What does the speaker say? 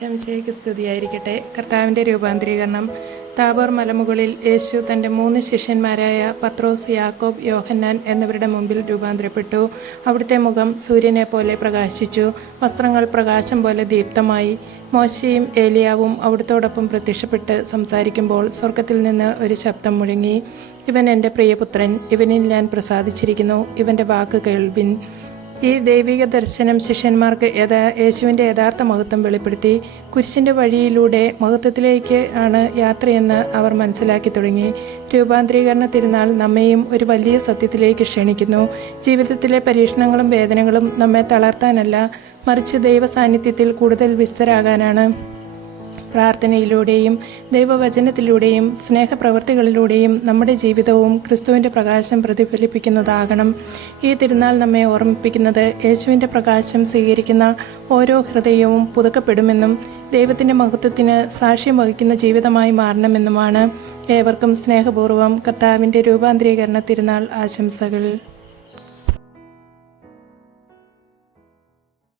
ശംശയ്ക്ക് സ്തുതിയായിരിക്കട്ടെ. കർത്താവിൻ്റെ രൂപാന്തരീകരണം. താബോർ മലമുകളിൽ യേശു തൻ്റെ 3 ശിഷ്യന്മാരായ പത്രോസ്, യാക്കോബ്, യോഹന്നാൻ എന്നിവരുടെ മുമ്പിൽ രൂപാന്തരപ്പെട്ടു. അവിടുത്തെ മുഖം സൂര്യനെ പോലെ പ്രകാശിച്ചു. വസ്ത്രങ്ങൾ പ്രകാശം പോലെ ദീപ്തമായി. മോശയും ഏലിയാവും അവിടുത്തോടൊപ്പം പ്രത്യക്ഷപ്പെട്ട് സംസാരിക്കുമ്പോൾ സ്വർഗത്തിൽ നിന്ന് ഒരു ശബ്ദം മുഴങ്ങി: ഇവൻ എൻ്റെ പ്രിയപുത്രൻ, ഇവനിൽ ഞാൻ പ്രസാദിച്ചിരിക്കുന്നു, ഇവൻ്റെ വാക്ക് കേൾവിൻ. ഈ ദൈവിക ദർശനം ശിഷ്യന്മാർക്ക് യേശുവിൻ്റെ യഥാർത്ഥ മഹത്വം വെളിപ്പെടുത്തി. കുരിശിൻ്റെ വഴിയിലൂടെ മഹത്വത്തിലേക്ക് ആണ് യാത്രയെന്ന് അവർ മനസ്സിലാക്കി തുടങ്ങി. രൂപാന്തരീകരണ തിരുനാൾ നമ്മെയും ഒരു വലിയ സത്യത്തിലേക്ക് ക്ഷണിക്കുന്നു. ജീവിതത്തിലെ പരീക്ഷണങ്ങളും വേദനകളും നമ്മെ തളർത്താനല്ല, മറിച്ച് ദൈവ സാന്നിധ്യത്തിൽ കൂടുതൽ വിസ്തരാകാനാണ്. പ്രാർത്ഥനയിലൂടെയും ദൈവവചനത്തിലൂടെയും സ്നേഹപ്രവൃത്തികളിലൂടെയും നമ്മുടെ ജീവിതവും ക്രിസ്തുവിൻ്റെ പ്രകാശം പ്രതിഫലിപ്പിക്കുന്നതാകണം. ഈ തിരുനാൾ നമ്മെ ഓർമ്മിപ്പിക്കുന്നത് യേശുവിൻ്റെ പ്രകാശം സ്വീകരിക്കുന്ന ഓരോ ഹൃദയവും പുതുക്കപ്പെടുമെന്നും ദൈവത്തിൻ്റെ മഹത്വത്തിന് സാക്ഷ്യം വഹിക്കുന്ന ജീവിതമായി മാറണമെന്നുമാണ്. ഏവർക്കും സ്നേഹപൂർവ്വം കർത്താവിൻ്റെ രൂപാന്തരീകരണ തിരുനാൾ ആശംസകൾ.